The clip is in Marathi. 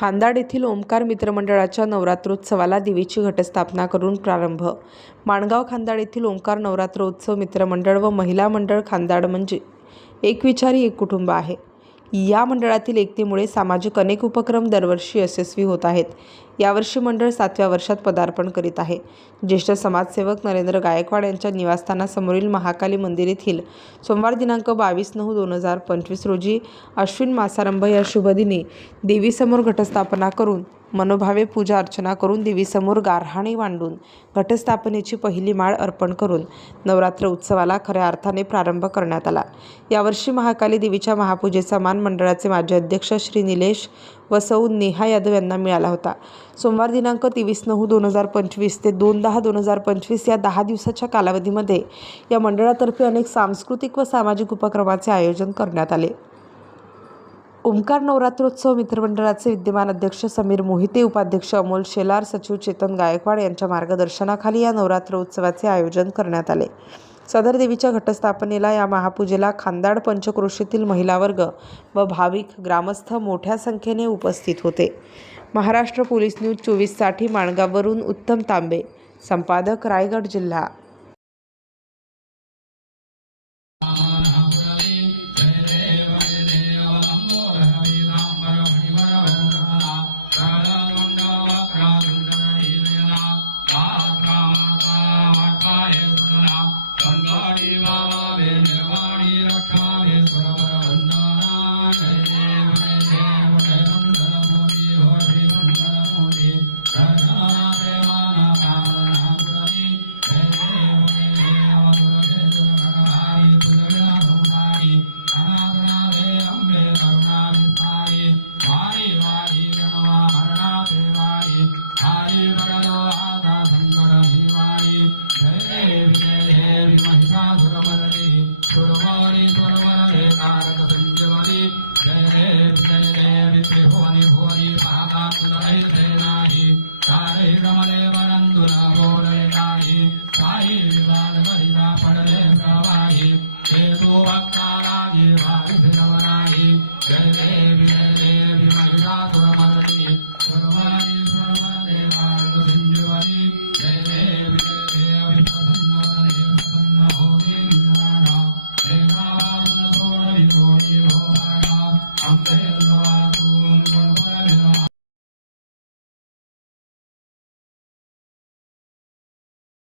खांदाड येथील ओंकार मित्रमंडळाच्या नवरात्रोत्सवाला देवीची घटस्थापना करून प्रारंभ. माणगाव खांदाड येथील ओंकार नवरात्रोत्सव मित्रमंडळ व महिला मंडळ खांदाड म्हणजे एक विचारी एक कुटुंब आहे. या मंडळातील एकतेमुळे सामाजिक अनेक उपक्रम दरवर्षी यशस्वी होत आहेत. यावर्षी मंडळ सातव्या वर्षात पदार्पण करीत आहे. ज्येष्ठ समाजसेवक नरेंद्र गायकवाड यांच्या निवासस्थानासमोरील महाकाली मंदिर येथील सोमवार दिनांक बावीस नऊ दोन हजार पंचवीस रोजी अश्विन मासारंभ या शुभदिनी देवीसमोर घटस्थापना करून मनोभावे पूजा अर्चना करून देवीसमोर गारहाणी मांडून घटस्थापनेची पहिली माळ अर्पण करून नवरात्र उत्सवाला खऱ्या अर्थाने प्रारंभ करण्यात आला. यावर्षी महाकाली देवीच्या महापूजेचा मान मंडळाचे माजी अध्यक्ष श्री निलेश व नेहा यादव यांना मिळाला होता. सोमवार दिनांक तेवीस नऊ दोन हजार पंचवीस ते दोन दहा दोन हजार पंचवीस या दहा दिवसाच्या कालावधीमध्ये या मंडळातर्फे अनेक सांस्कृतिक व सामाजिक उपक्रमाचे आयोजन करण्यात आले. ओंकार नवरात्रोत्सव मित्रमंडळाचे विद्यमान अध्यक्ष समीर मोहिते उपाध्यक्ष अमोल शेलार सचिव चेतन गायकवाड यांच्या मार्गदर्शनाखाली या नवरात्र उत्सवाचे आयोजन करण्यात आले. सदर देवीच्या घटस्थापनेला या महापूजेला खांदाड पंचक्रोशीतील महिला वर्ग व भाविक ग्रामस्थ मोठ्या संख्येने उपस्थित होते. महाराष्ट्र पोलीस न्यूज चोवीससाठी माणगाववरून उत्तम तांबे संपादक रायगड जिल्हा. जय देवी जय देवी महिषासुरमर्दिनी